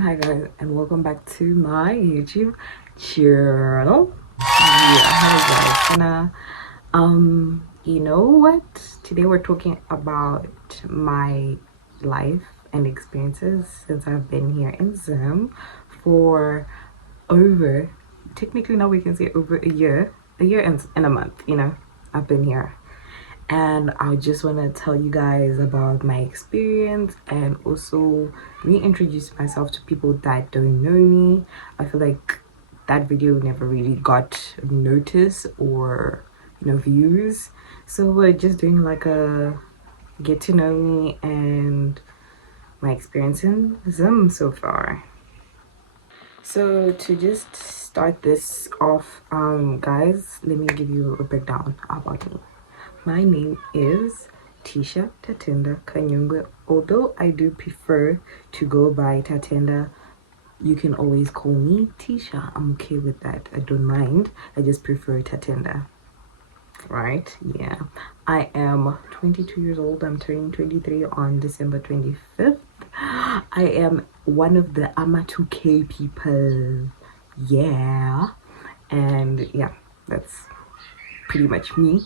Hi guys, and welcome back to my YouTube channel. Hi guys, you know what? Today we're talking about my life and experiences since I've been here in Zim for over, technically now we can say over a year and a month. I've been here, and I just want to tell you guys about my experience and also reintroduce myself to people that don't know me. I feel like that video never really got notice or views, so we're just doing like a get to know me and my experience in Zim so far. So to just start this off, guys, let me give you a breakdown about me. My name is Tisha Tatenda Kanyungwe. Although I do prefer to go by Tatenda, you can always call me Tisha. I'm okay with that. I don't mind. I just prefer Tatenda. Right? Yeah. I am 22 years old. I'm turning 23 on December 25th. I am one of the Ama2K people. Yeah. And yeah, that's pretty much me.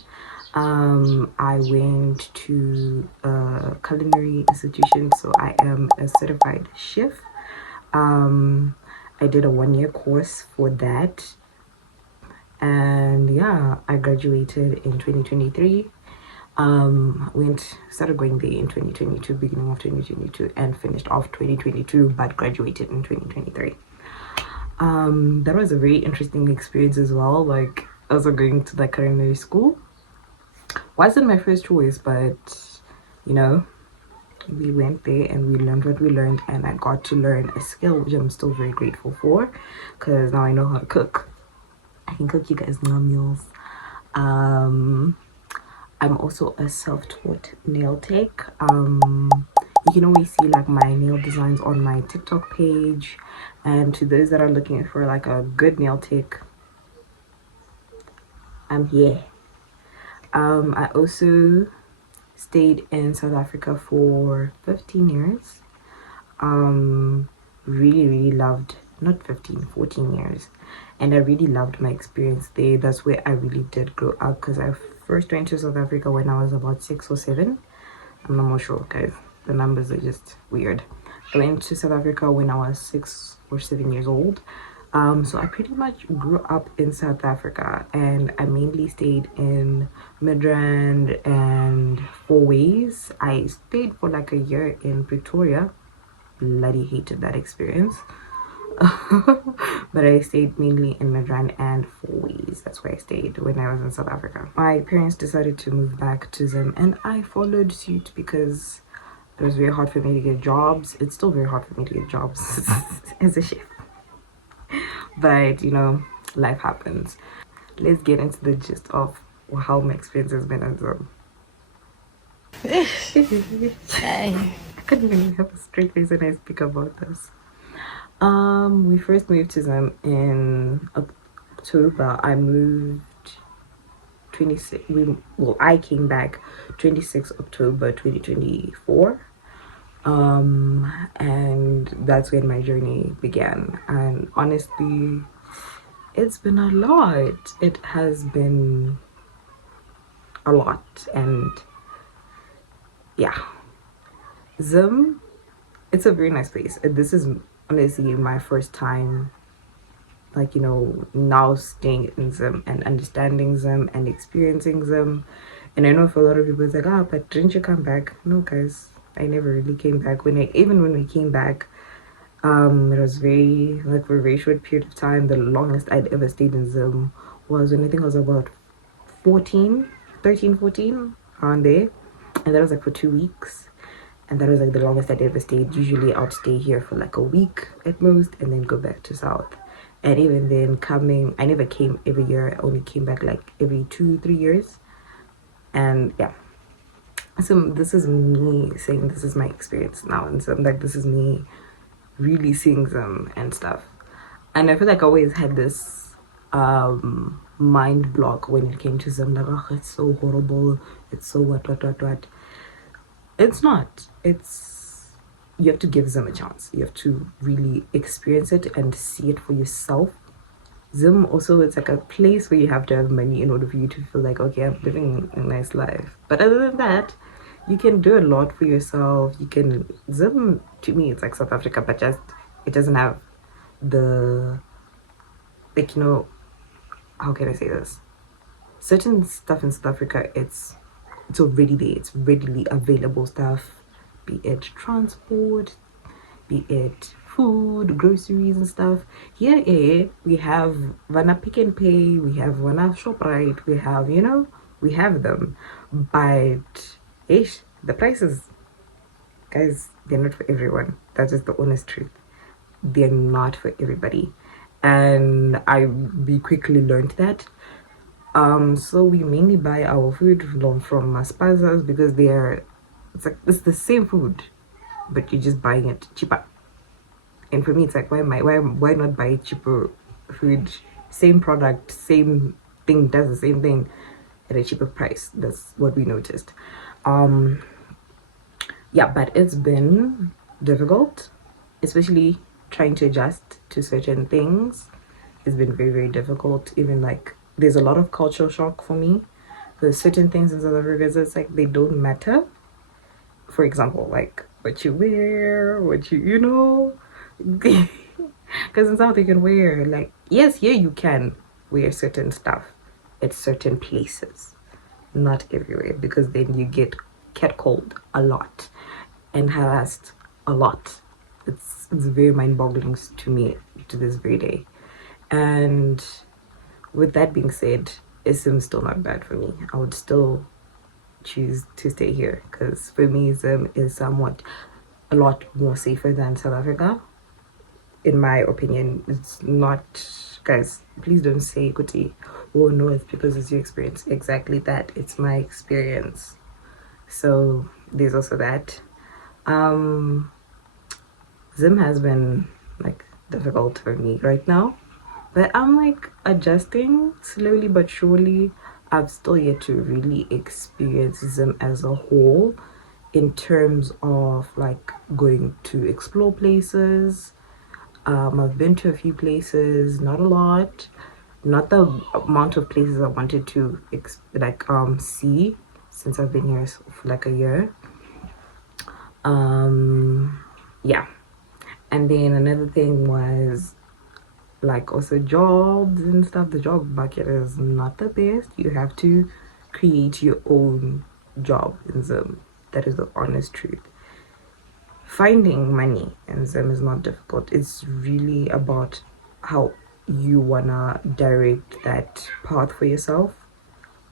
I went to a culinary institution, so I am a certified chef. I did a 1-year course for that, and yeah, I graduated in 2023. Started going there in 2022, beginning of 2022, and finished off 2022, but graduated in 2023. That was a very interesting experience as well. Like, also going to the culinary school wasn't my first choice, but we went there and we learned what we learned, and I got to learn a skill which I'm still very grateful for, because now I know how to cook. I can cook you guys more meals. I'm also a self-taught nail tech. You can always see like my nail designs on my TikTok page, and to those that are looking for like a good nail tech, I'm here. I also stayed in South Africa for 15 years. Really loved, not 15, 14 years, and I really loved my experience there. That's where I really did grow up, because I first went to South Africa when I was about 6 or 7. I'm not more sure, guys. The numbers are just weird. I went to South Africa when I was 6 or 7 years old. So I pretty much grew up in South Africa, and I mainly stayed in Midrand and Fourways. I stayed for like a year in Pretoria. Bloody hated that experience. But I stayed mainly in Midrand and Fourways. That's where I stayed when I was in South Africa. My parents decided to move back to Zim, and I followed suit because it was very hard for me to get jobs. It's still very hard for me to get jobs as a chef, but life happens. Let's get into the gist of how my experience has been in Zim. I couldn't even have a straight face when I speak about this. We first moved to Zim in October. I moved 26. I came back 26 October 2024. And that's when my journey began. And honestly, it's been a lot. It has been a lot, and yeah, Zim, it's a very nice place. This is honestly my first time, like, now staying in Zim and understanding Zim and experiencing Zim. And I know for a lot of people it's like, but didn't you come back? No, guys, I never really came back. Even when we came back, it was very, like, for a very short period of time. The longest I'd ever stayed in Zim was when I think I was about 14, around there, and that was like for 2 weeks, and that was like the longest I'd ever stayed. Usually I'd stay here for like a week at most and then go back to South. And even then, I never came every year. I only came back like every 2-3 years. And yeah, so this is me saying this is my experience now, and so like this is me really seeing them and stuff. And I feel like I always had this mind block when it came to them, like, oh, it's so horrible, it's so what. It's not. It's you have to give them a chance. You have to really experience it and see it for yourself. Zim also, it's like a place where you have to have money in order for you to feel like, okay, I'm living a nice life. But other than that, you can do a lot for yourself. You can Zim, to me, it's like South Africa, but just it doesn't have the, like, how can I say this? Certain stuff in South Africa, it's already there. It's readily available stuff, be it transport, be it food, groceries and stuff. Here, we have Vana Pick and Pay, we have Vana ShopRite, we have, we have them. But, ish, the prices, guys, they're not for everyone. That's just the honest truth. They're not for everybody. And we quickly learned that. So we mainly buy our food from Maspazas because it's the same food, but you're just buying it cheaper. And for me, it's like, why not buy cheaper food, same product, same thing, does the same thing at a cheaper price? That's what we noticed. Yeah, but it's been difficult, especially trying to adjust to certain things. It's been very, very difficult. Even like there's a lot of cultural shock for me. There's certain things in South Africa, it's like they don't matter. For example, like what you wear, because in South you can wear, like, yes, here you can wear certain stuff at certain places, not everywhere, because then you get catcalled a lot and harassed a lot. It's very mind-boggling to me to this very day. And with that being said, Zim still not bad for me. I would still choose to stay here because for me Zim is somewhat a lot more safer than South Africa, in my opinion. It's not, guys, please don't say Kuti, oh no, it's because it's your experience. Exactly that, it's my experience. So there's also that. Zim has been like difficult for me right now, but I'm like adjusting slowly but surely. I've still yet to really experience Zim as a whole in terms of like going to explore places. I've been to a few places, not a lot, not the amount of places I wanted to see since I've been here for like a year. Yeah. And then another thing was like also jobs and stuff. The job market is not the best. You have to create your own job in Zim. That is the honest truth. Finding money in Zim is not difficult. It's really about how you wanna direct that path for yourself.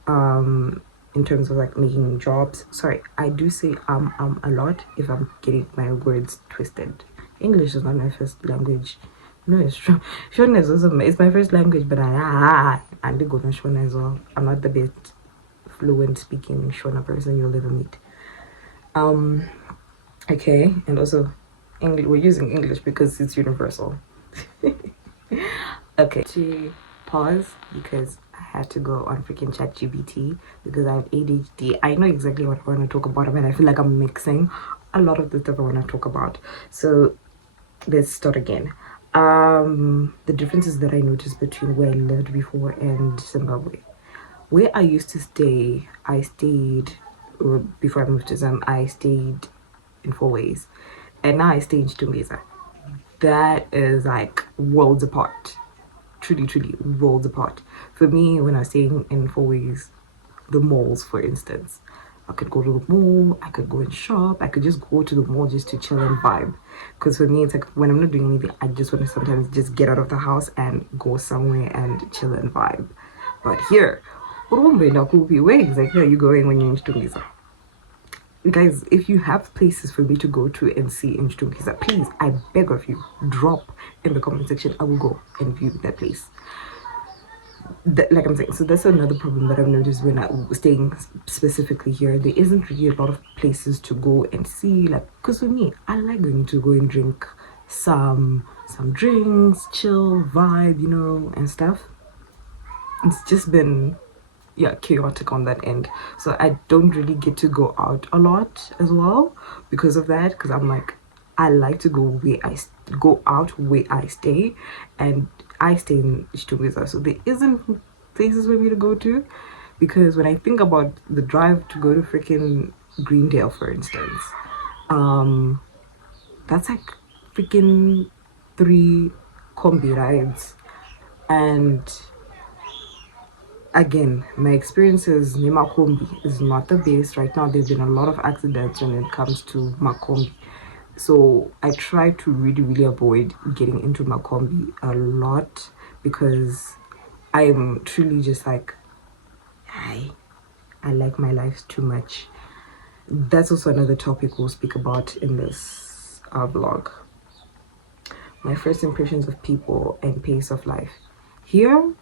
In terms of like making jobs. Sorry, I do say a lot if I'm getting my words twisted. English is not my first language. No, it's true. Shona is also it's my first language, but I did go to Shona as well. I'm not the best fluent speaking Shona person you'll ever meet. Okay, and also English. We're using English because it's universal. Okay, to pause because I had to go on freaking ChatGPT because I have ADHD. I know exactly what I want to talk about, but I feel like I'm mixing a lot of the stuff I want to talk about. So let's start again. The differences that I noticed between where I lived before and Zimbabwe. Where I used to stay, before I moved to Zim, I stayed in 4 ways. And now I stay in Chitumbeza. That is like worlds apart. Truly, truly worlds apart. For me, when I was staying in 4 ways, the malls, for instance, I could go to the mall, I could go and shop, I could just go to the mall just to chill and vibe. Because for me, it's like when I'm not doing anything, I just want to sometimes just get out of the house and go somewhere and chill and vibe. But here, where exactly are you going when you're in Chitumbeza? Guys, if you have places for me to go to and see in Chitumbeza, please, I beg of you, drop in the comment section. I will go and view that place. Like I'm saying, so that's another problem that I've noticed when I'm staying specifically here. There isn't really a lot of places to go and see, like, because for me, I like going to go and drink some drinks, chill, vibe, and stuff. It's just been yeah, chaotic on that end. So I don't really get to go out a lot as well because of that, because I'm like, I like to go out where I stay, and I stay in Chitungwiza, so there isn't places for me to go to. Because when I think about the drive to go to freaking Greendale, for instance, that's like freaking 3 combi rides. And again, my experiences near Makombi is not the best. Right now, there's been a lot of accidents when it comes to Makombi. So I try to really, really avoid getting into Makombi a lot, because I'm truly just like, I like my life too much. That's also another topic we'll speak about in this vlog. My first impressions of people and pace of life. Here,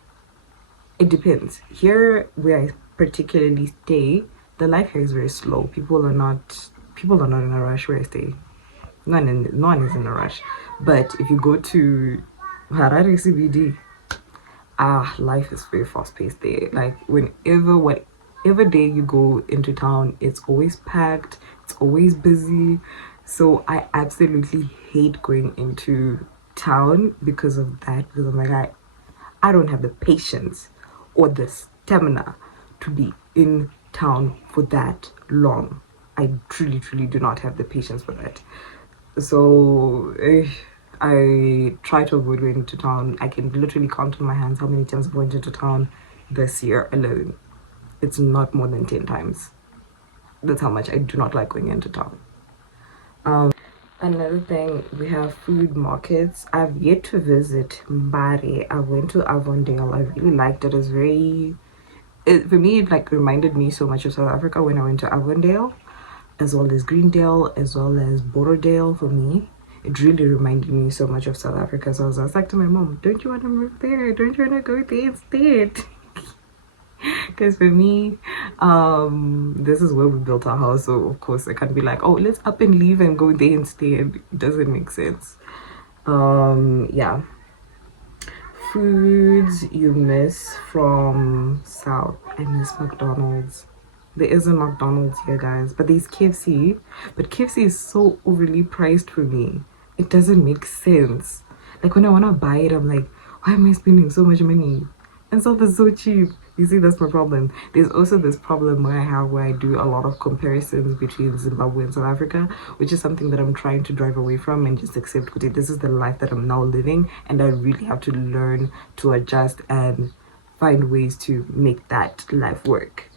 it depends. Here, where I particularly stay, the life here is very slow. People are not in a rush where I stay. No one is in a rush. But if you go to Harare CBD, life is very fast paced there. Like whatever day you go into town, it's always packed, it's always busy. So I absolutely hate going into town because of that, because I'm like, I don't have the patience or the stamina to be in town for that long. I truly, truly do not have the patience for that. So I try to avoid going to town. I can literally count on my hands how many times I've went into town this year alone. It's not more than 10 times. That's how much I do not like going into town. Another thing, we have food markets. I've yet to visit Mbari. I went to Avondale. I really liked it. For me, it like reminded me so much of South Africa when I went to Avondale, as well as Greendale, as well as Borodale. For me, it really reminded me so much of South Africa. So I was like to my mom, don't you want to move there? Don't you want to go there instead? Because for me, this is where we built our house, so of course I can't be like, oh, let's up and leave and go there instead. It doesn't make sense. Yeah, foods you miss from South. I miss McDonald's. There is a McDonald's here, guys, but there's KFC. But KFC is so overly priced for me. It doesn't make sense. Like when I want to buy it, I'm like, why am I spending so much money? And South is so cheap. You see, that's my problem. There's also this problem where I do a lot of comparisons between Zimbabwe and South Africa, which is something that I'm trying to drive away from and just accept, okay, this is the life that I'm now living, and I really have to learn to adjust and find ways to make that life work.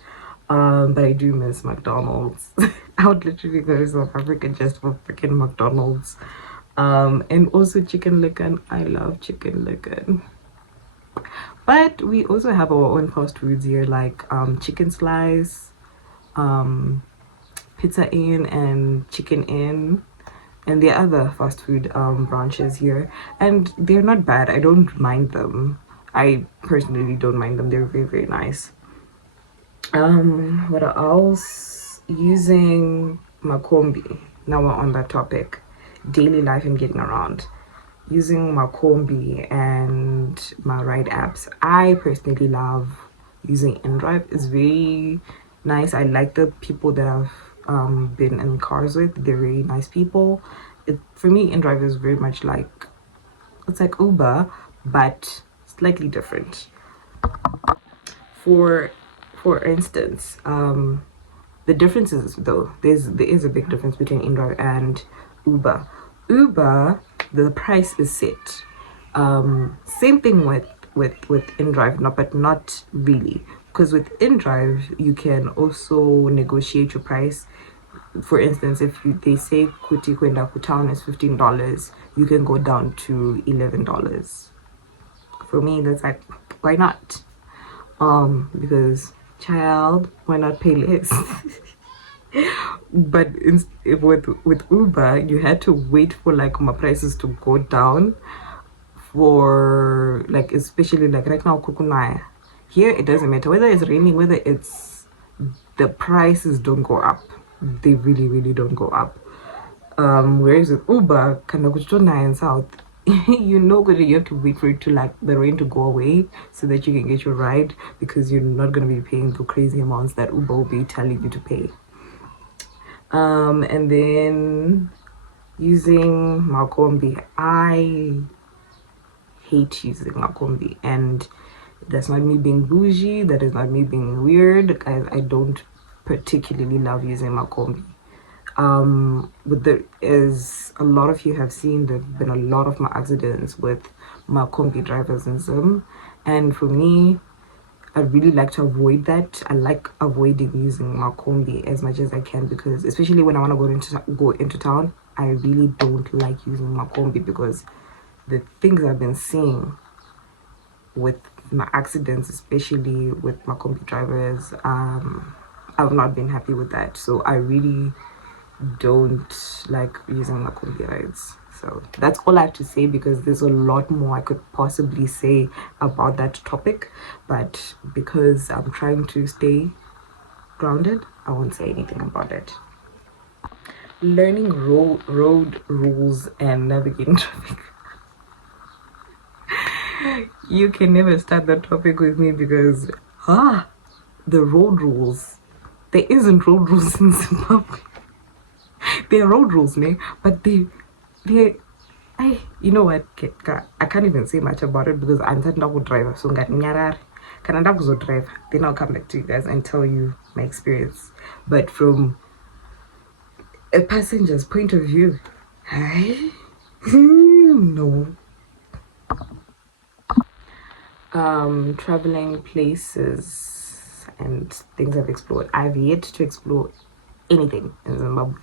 But I do miss McDonald's. I would literally go to South Africa just for freaking McDonald's. And also chicken licken. I love chicken licken. But we also have our own fast foods here, like Chicken Slice, Pizza Inn, and Chicken Inn, and the other fast food branches here, and they're not bad. I don't mind them. I personally don't mind them. They're very, very nice. What else? Using Makombi. Now we're on that topic. Daily life and getting around. Using Makombi and my ride apps. I personally love using InDrive. It's very nice. I like the people that I've been in cars with. They're very nice people. For me, InDrive is very much like, it's like Uber, but slightly different. For instance, the differences though, there is a big difference between InDrive and Uber. Uber, the price is set. Same thing with InDrive, but not really, because with InDrive you can also negotiate your price. For instance, if they say Kuti Kwenda Kutown is $15, you can go down to $11. For me, that's like, why not? Because child, why not pay less? But with Uber, you had to wait for like my prices to go down, for like, especially like right now Kukunaya. Here it doesn't matter whether it's raining, whether it's, the prices don't go up. They really, really don't go up. Whereas with Uber, Kanakuchona in South, you're not gonna, you have to wait for it to like the rain to go away so that you can get your ride, because you're not gonna be paying the crazy amounts that Uber will be telling you to pay. And then using Makombi, I hate using Makombi, and that's not me being bougie, that is not me being weird, guys. I don't particularly love using Makombi. But there is, a lot of you have seen, there have been a lot of my accidents with my combi drivers in Zim, and for me, I really like to avoid that. I like avoiding using my combi as much as I can, because especially when I want to go into town, I really don't like using my combi, because the things I've been seeing with my accidents, especially with my combi drivers, I've not been happy with that. So I really don't like using my combi rides. So that's all I have to say, because there's a lot more I could possibly say about that topic, but because I'm trying to stay grounded, I won't say anything about it. Learning road rules and navigating traffic. You can never start that topic with me, because the road rules, there isn't road rules in Zimbabwe. There are road rules, man, but they you know what, I can't even say much about it, because I'm not a driver, so drive, then I'll come back to you guys and tell you my experience. But from a passenger's point of view, no. Traveling places and things I've explored. I've yet to explore anything in Zimbabwe.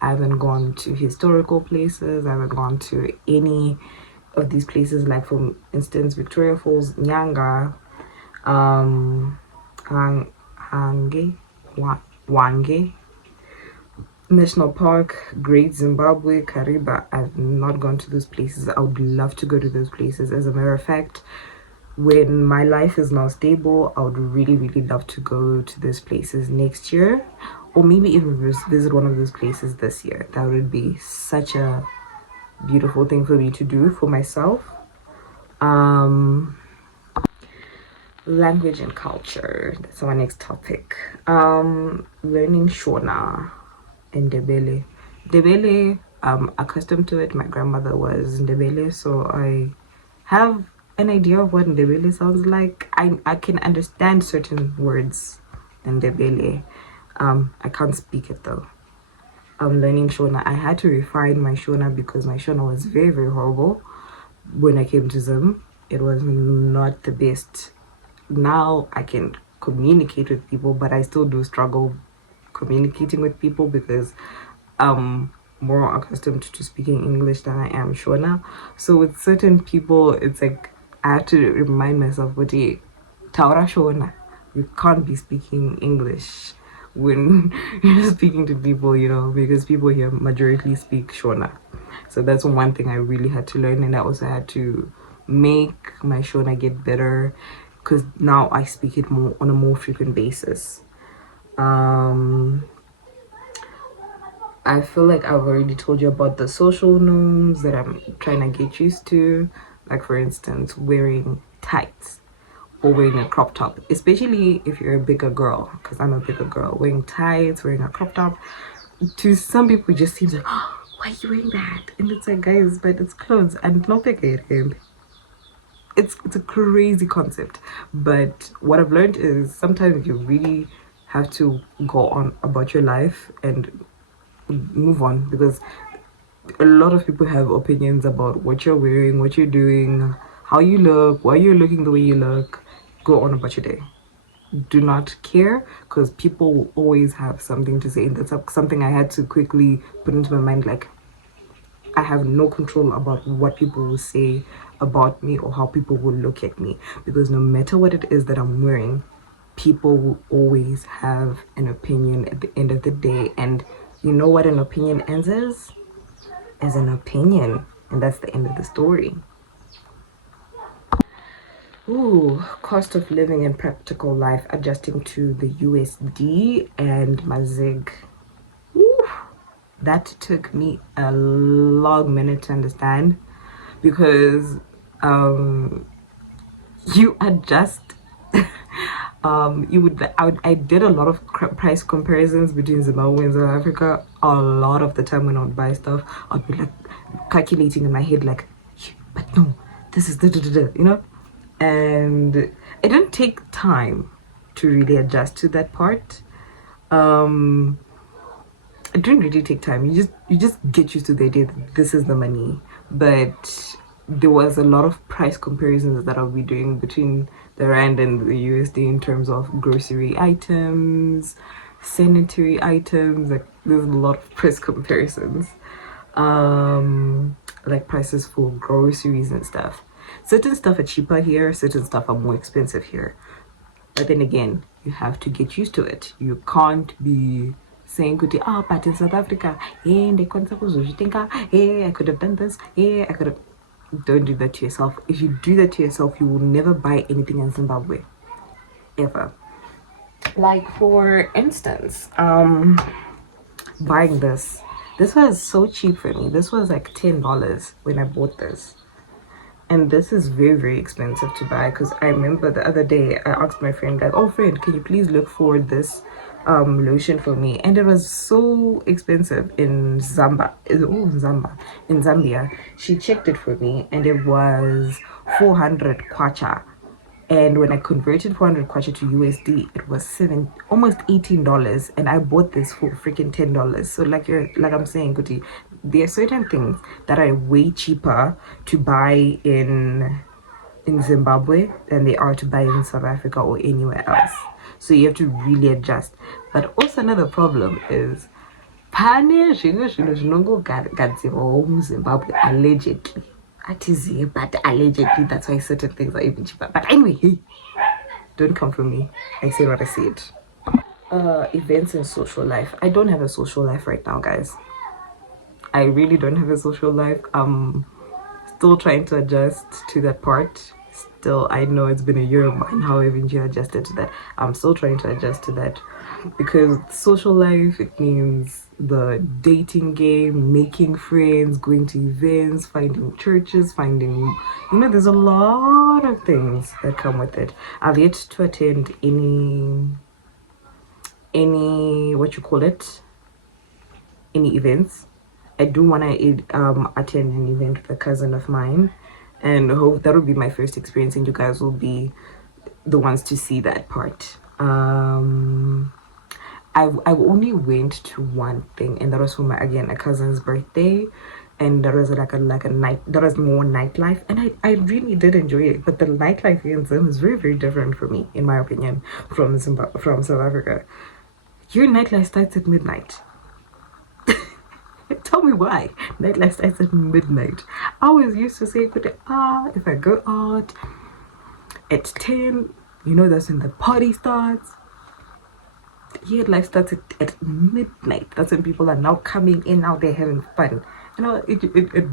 I haven't gone to historical places. I haven't gone to any of these places, like for instance Victoria Falls, Nyanga, Wange National Park, Great Zimbabwe, Kariba. I've not gone to those places. I would love to go to those places. As a matter of fact, when my life is now stable, I would really love to go to those places next year, or maybe even visit one of those places this year. That would be such a beautiful thing for me to do for myself. Language and culture, that's our next topic. Learning Shona and Ndebele. I'm accustomed to it. My grandmother was Ndebele, so I have an idea of what Ndebele sounds like. I can understand certain words in Ndebele. I can't speak it though. I'm learning Shona. I had to refine my Shona, because my Shona was very horrible when I came to Zim. It was not the best. Now I can communicate with people, but I still do struggle communicating with people, because I'm more accustomed to speaking English than I am Shona. So with certain people, it's like I have to remind myself, what Taura Shona, you can't be speaking English when you're speaking to people, you know, because people here majority speak Shona. So that's one thing I really had to learn, and I also had to make my Shona get better, because now I speak it more on a more frequent basis. I feel like I've already told you about the social norms that I'm trying to get used to, like for instance wearing tights or wearing a crop top, especially if you're a bigger girl, because I'm a bigger girl. Wearing tights, wearing a crop top, to some people it just seems like, oh, why are you wearing that? And it's like, guys, but it's clothes and no bigger. It's a crazy concept, but what I've learned is sometimes you really have to go on about your life and move on, because a lot of people have opinions about what you're wearing, what you're doing, how you look, why you're looking the way you look. Go on about your day. Do not care, because people will always have something to say. And that's something I had to quickly put into my mind, like I have no control about what people will say about me or how people will look at me, because no matter what it is that I'm wearing, people will always have an opinion at the end of the day. And you know what an opinion ends as an opinion, and that's the end of the story. Ooh, cost of living and practical life, adjusting to the USD and Mazig. Ooh, that took me a long minute to understand, because you adjust. I did a lot of price comparisons between Zimbabwe and South Africa. A lot of the time when I would buy stuff, I'd be like calculating in my head, like, but no, this is you know. And it didn't take time to really adjust to that part. It didn't really take time. You just get used to the idea that this is the money. But there was a lot of price comparisons that I'll be doing between the rand and the USD in terms of grocery items, sanitary items. Like there's a lot of price comparisons, like prices for groceries and stuff. Certain stuff are cheaper here, certain stuff are more expensive here. But then again, you have to get used to it. You can't be saying, "Ah, but in South Africa, hey, I could have done this, hey, I could have." Don't do that to yourself. If you do that to yourself, you will never buy anything in Zimbabwe, ever. Like for instance, buying this. This was so cheap for me. This was like $10 when I bought this. And this is very, very expensive to buy, because I remember the other day I asked my friend, like, "Oh friend, can you please look for this lotion for me?" And it was so expensive in Zambia. She checked it for me and it was 400 kwacha. And when I converted 400 kwacha to USD, it was almost $18, and I bought this for freaking $10. So like I'm saying, Kuti, there are certain things that are way cheaper to buy in Zimbabwe than they are to buy in South Africa or anywhere else. So you have to really adjust. But also another problem is pane zvinogadzirwawo muZimbabwe allegedly. But allegedly, that's why certain things are even cheaper. But anyway, hey, don't come for me. I say what I said. Events and social life. I don't have a social life right now, guys. I really don't have a social life. I'm still trying to adjust to that part. Still, I know it's been a year of mine how I eventually adjusted to that. I'm still trying to adjust to that, because social life, it means the dating game, making friends, going to events, finding churches, there's a lot of things that come with it. I've yet to attend any any events. I do want to attend an event with a cousin of mine, and hope that will be my first experience, and you guys will be the ones to see that part. I only went to one thing, and that was for a cousin's birthday, and there was like a night. There was more nightlife, and I really did enjoy it. But the nightlife here in Zim is very, very different for me, in my opinion, from South Africa. Your nightlife starts at midnight. Tell me why nightlife starts at midnight. I always used to say, if I go out at 10, that's when the party starts. Here, life starts at midnight. That's when people are now coming in, now they're having fun. It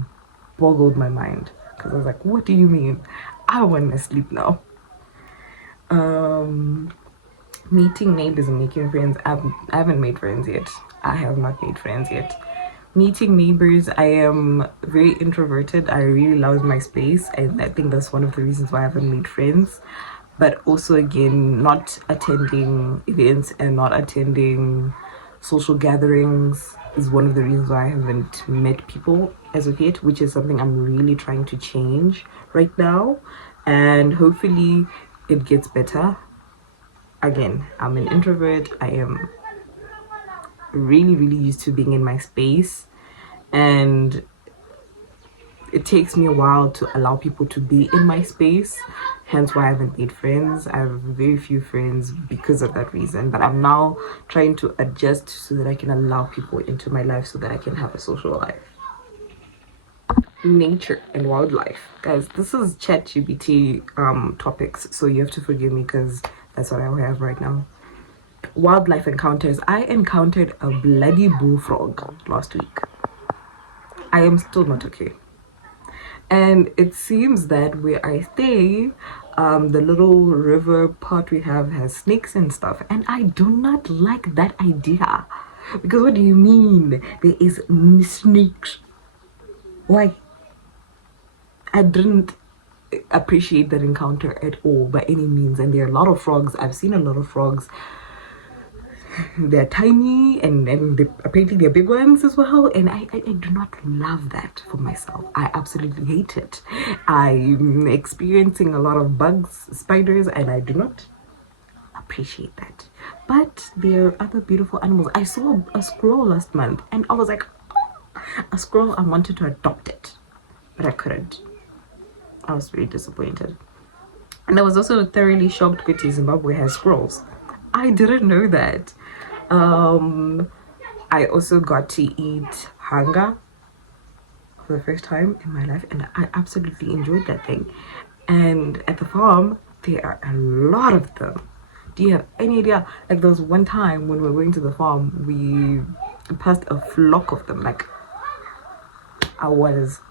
boggled my mind, because I was like, what do you mean? I want to sleep now. Meeting neighbors and making friends. I haven't made friends yet. I have not made friends yet. Meeting neighbors. I am very introverted. I really love my space, and I think that's one of the reasons why I haven't made friends. But also, again, not attending events and not attending social gatherings is one of the reasons why I haven't met people as of yet, which is something I'm really trying to change right now, and hopefully it gets better. Again, I'm an introvert. I am really, really used to being in my space, and it takes me a while to allow people to be in my space, hence why I haven't made friends. I have very few friends because of that reason, but I'm now trying to adjust so that I can allow people into my life so that I can have a social life. Nature and wildlife. Guys, this is ChatGPT topics, so you have to forgive me because that's what I have right now. Wildlife encounters. I encountered a bloody bullfrog last week. I am still not okay. And it seems that where I stay, the little river part we have has snakes and stuff, and I do not like that idea. Because what do you mean there is snakes? Why? I didn't appreciate that encounter at all by any means. And there are a lot of frogs. I've seen a lot of frogs. They're tiny and apparently they're big ones as well, and I do not love that for myself. I absolutely hate it. I'm experiencing a lot of bugs, spiders, and I do not appreciate that. But there are other beautiful animals. I saw a squirrel last month and I was like, oh, a squirrel. I wanted to adopt it, but I couldn't. I was very disappointed. And I was also thoroughly shocked because Zimbabwe has squirrels. I didn't know that. I also got to eat hanga for the first time in my life, and I absolutely enjoyed that thing. And at the farm, there are a lot of them. Do you have any idea? Like, there was one time when we were going to the farm, we passed a flock of them. Like, I was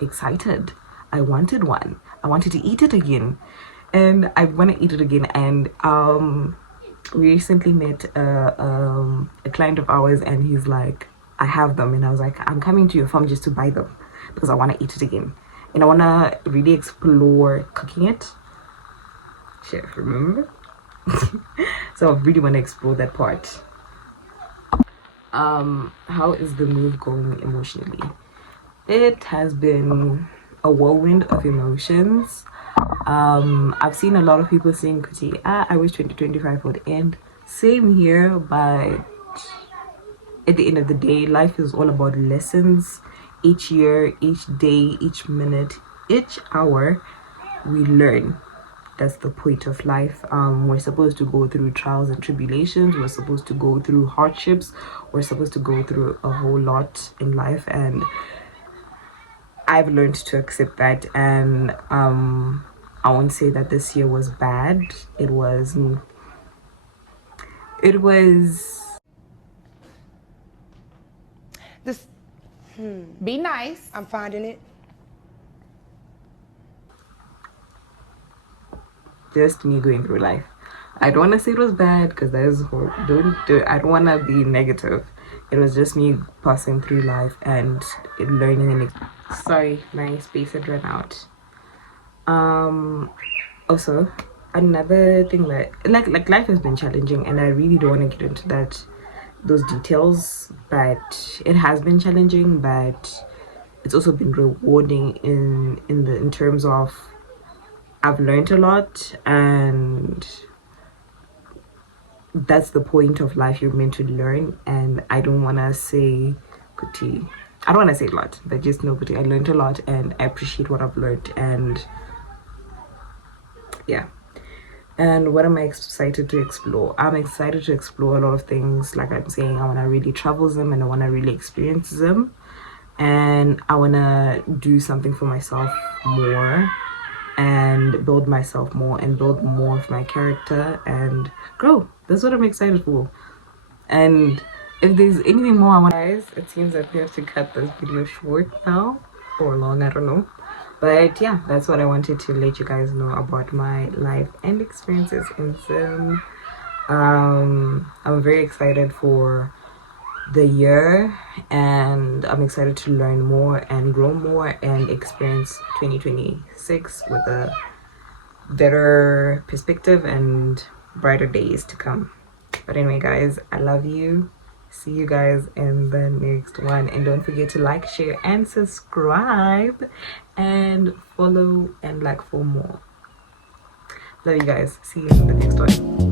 excited. I wanted one. I wanted to eat it again, and I want to eat it again. And we recently met a client of ours, and he's like, I have them. And I was like, I'm coming to your farm just to buy them because I want to eat it again, and I want to really explore cooking it. Chef, remember? So I really want to explore that part. How is the move going emotionally? It has been a whirlwind of emotions. I've seen a lot of people saying, Kuti, I wish 2025 would end. Same here, but at the end of the day, life is all about lessons. Each year, each day, each minute, each hour, we learn. That's the point of life. We're supposed to go through trials and tribulations. We're supposed to go through hardships. We're supposed to go through a whole lot in life, and I've learned to accept that. And I won't say that this year was bad. It was this be nice. I'm finding it. just me going through life. I don't want to say it was bad because that is horrible. I don't want to be negative. It was just me passing through life and learning. And sorry, my space had run out. Also, another thing that like life has been challenging, and I really don't want to get into those details, but it has been challenging, but it's also been rewarding in terms of I've learned a lot, and that's the point of life. You're meant to learn, and I don't want to say Kuti. I don't want to say a lot, but just know Kuti, I learned a lot and I appreciate what I've learned. And yeah. And what am I excited to explore? I'm excited to explore a lot of things. Like I'm saying, I want to really travel them and I want to really experience them. And I want to do something for myself more and build myself more and build more of my character and grow. That's what I'm excited for. And if there's anything more I want, guys, it seems that we have to cut this video short now or long, I don't know. But yeah, that's what I wanted to let you guys know about my life and experiences in Zim. I'm very excited for the year, and I'm excited to learn more and grow more and experience 2026 with a better perspective and brighter days to come. But anyway, guys, I love you. See you guys in the next one, and don't forget to like, share, and subscribe, and follow and like for more. Love you guys. See you in the next one.